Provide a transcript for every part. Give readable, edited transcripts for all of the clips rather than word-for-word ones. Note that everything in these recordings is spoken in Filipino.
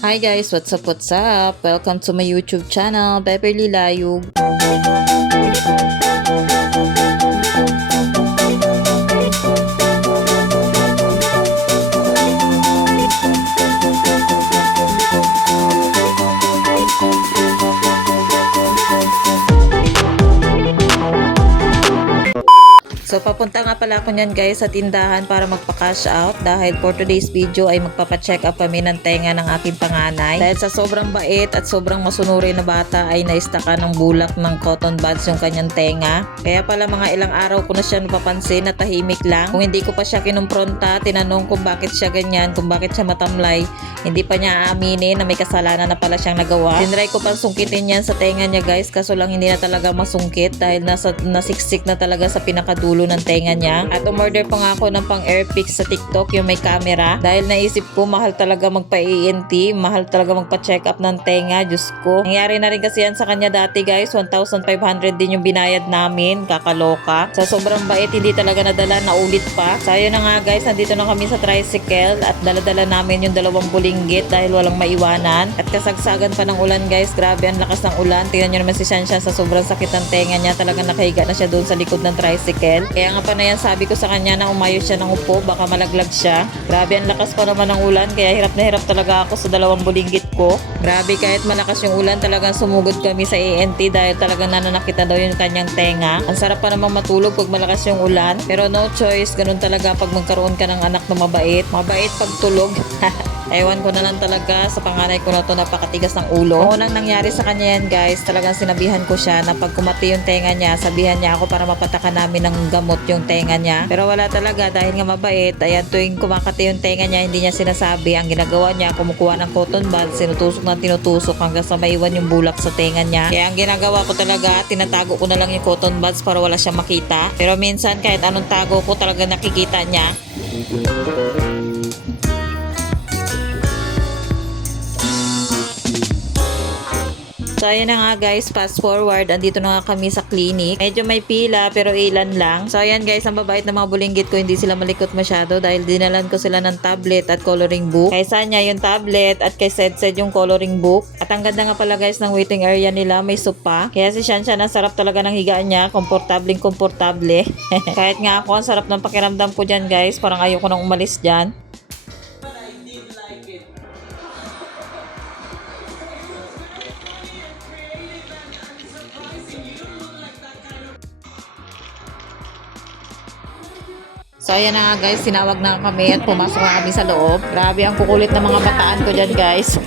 Hi guys, what's up, what's up? Welcome to my YouTube channel, Beverly Layug. So papunta nga pala ako niyan guys sa tindahan para magpa-cash out dahil for today's video ay magpapa-check up kami ng tenga ng aking panganay. Dahil sa sobrang bait at sobrang masunurin na bata ay naistaka ng bulak ng cotton buds yung kanyang tenga. Kaya pala mga ilang araw ko na siya napapansin na tahimik lang. Kung hindi ko pa siya kinumpronta, tinanong kung bakit siya ganyan, kung bakit siya matamlay, hindi pa niya aaminin na may kasalanan na pala siyang nagawa. Tinry ko pa sungkitin yan sa tenga niya guys, kaso lang hindi na talaga masungkit dahil nasiksik na talaga sa pinakadulo ng tenga niya. At umorder pa nga ako ng pang airfix sa TikTok, yung may camera, dahil naisip ko mahal talaga magpa-ENT, mahal talaga magpa-check up ng tenga. Diyos ko, nangyari na rin kasi yan sa kanya dati guys. 1,500 din yung binayad namin, kakaloka. Sa sobrang bait, hindi talaga nadala, naulit pa. So ayun na nga guys, nandito na kami sa tricycle at daladala namin yung 2 bulinggit dahil walang maiwanan. At kasagsagan pa ng ulan guys, grabe ang lakas ng ulan. Tingnan nyo naman si Shanshan sa sobrang sakit ng tenga niya, talagang nakahiga na siya doon sa likod ng tricycle. Kaya nga pa na yan, sabi ko sa kanya na umayos siya ng upo, baka malaglag siya. Grabe ang lakas pa naman ng ulan, kaya hirap na hirap talaga ako sa 2 bulinggit ko. Grabe, kahit malakas yung ulan, talagang sumugod kami sa ENT dahil talagang nananakit na daw yung kanyang tenga. Ang sarap pa namang matulog pag malakas yung ulan, pero no choice, ganun talaga pag magkaroon ka ng anak na mabait. Mabait pag tulog. Ewan ko na lang talaga sa panganay ko na to, napakatigas ng ulo. Unang nangyari sa kanya yan guys, talagang sinabihan ko siya na pag kumati yung tenga niya, sabihan niya ako para mapatakan namin ng gamot yung tenga niya. Pero wala talaga dahil nga mabait. Ayan, tuwing kumakati yung tenga niya, hindi niya sinasabi. Ang ginagawa niya, kumukuha ng cotton buds, sinutusok na tinutusok hanggang sa maiwan yung bulak sa tenga niya. Kaya ang ginagawa ko talaga, tinatago ko na lang yung cotton buds para wala siyang makita. Pero minsan kahit anong tago ko, talaga nakikita niya. So ayan na nga guys, fast forward, andito na nga kami sa clinic. Medyo may pila pero ilan lang. So ayan guys, ang babait na mga bulinggit ko, hindi sila malikot masyado dahil dinalan ko sila ng tablet at coloring book. Kay Sanya yung tablet at kay Sedsed yung coloring book. At ang ganda nga pala guys ng waiting area nila, may sopa. Kaya si Shanshan, ang sarap talaga ng higaan niya, komportable. Kahit nga ako, ang sarap ng pakiramdam ko dyan guys, parang ayoko nang umalis dyan. So ayan na nga guys, tinawag na kami at pumasok na kami sa loob. Grabe ang kukulit ng mga bataan ko dyan guys.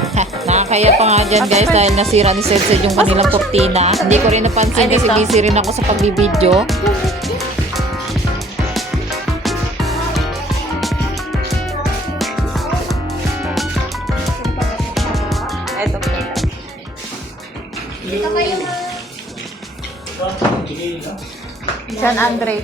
Nakakaya pa nga dyan guys dahil nasira ni Sedsed yung kanilang kurtina. Hindi ko rin napansin kasi busy rin ako sa pagbibideo. San Andre.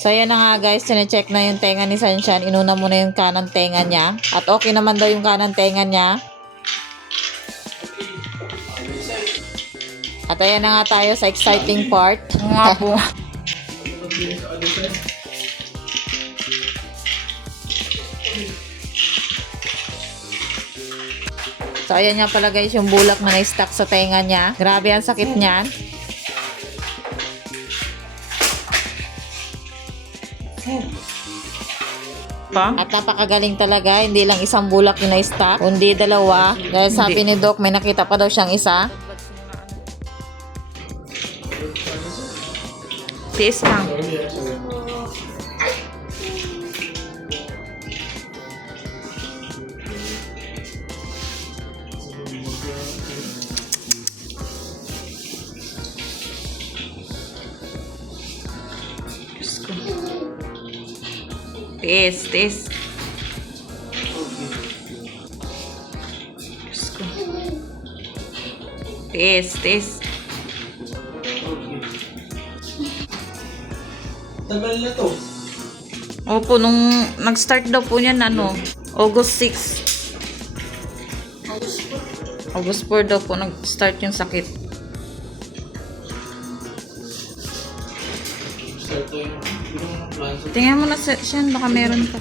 So ayan na nga guys, sinecheck na yung tenga ni Shanshan. Inuna mo na yung kanang tenga niya. At okay naman daw yung kanang tenga niya. At ayan na nga tayo sa exciting part. Nga po. So ayan nga pala guys yung bulak na na-stuck sa tenga niya. Grabe ang sakit niyan. At napakagaling talaga, hindi lang isang bulak yung na-stuck, kundi 2. Dahil sabi ni Doc, may nakita pa daw siyang isa. Tiis lang. Tiis. Tiis. Tagal na to. Opo, nung nag-start daw po niyan, August 6. August 4 daw po nag-start yung sakit. Tingnan mo na siya, baka meron pa.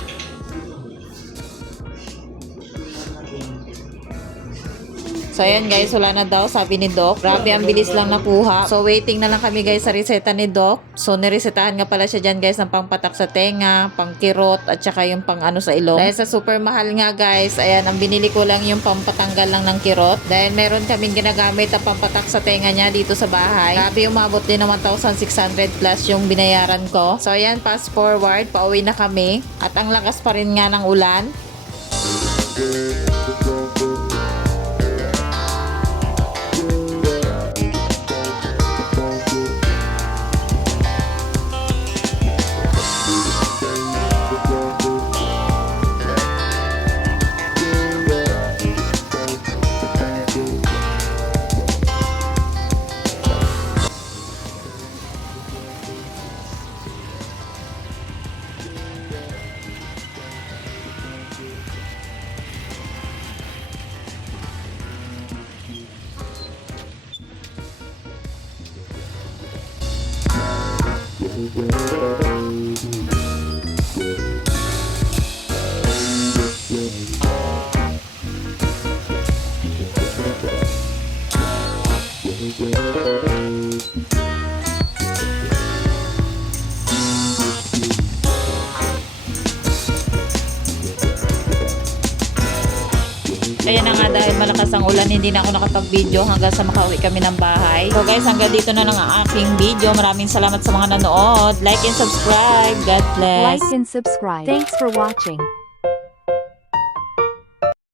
So ayan guys, wala na daw, sabi ni Doc. Grabe, ang bilis lang nakuha. So waiting na lang kami guys sa reseta ni Doc. So niresetahan nga pala siya dyan guys ng pangpatak sa tenga, pangkirot, at saka yung pang ano sa ilong. Dahil sa super mahal nga guys, ayan, ang binili ko lang yung pampatanggal lang ng kirot. Dahil meron kaming ginagamit na pampatak sa tenga niya dito sa bahay. Grabe, umabot din ng 1,600 plus yung binayaran ko. So ayan, fast forward, pauwi na kami. At ang lakas pa rin nga ng ulan. Kaya na nga, dahil malakas ang ulan, hindi na ako nakapag-video hanggang sa makauwi kami ng bahay. So guys, hanggang dito na lang ang aking video. Maraming salamat sa mga nanood. Like and subscribe. God bless. Like and subscribe. Thanks for watching.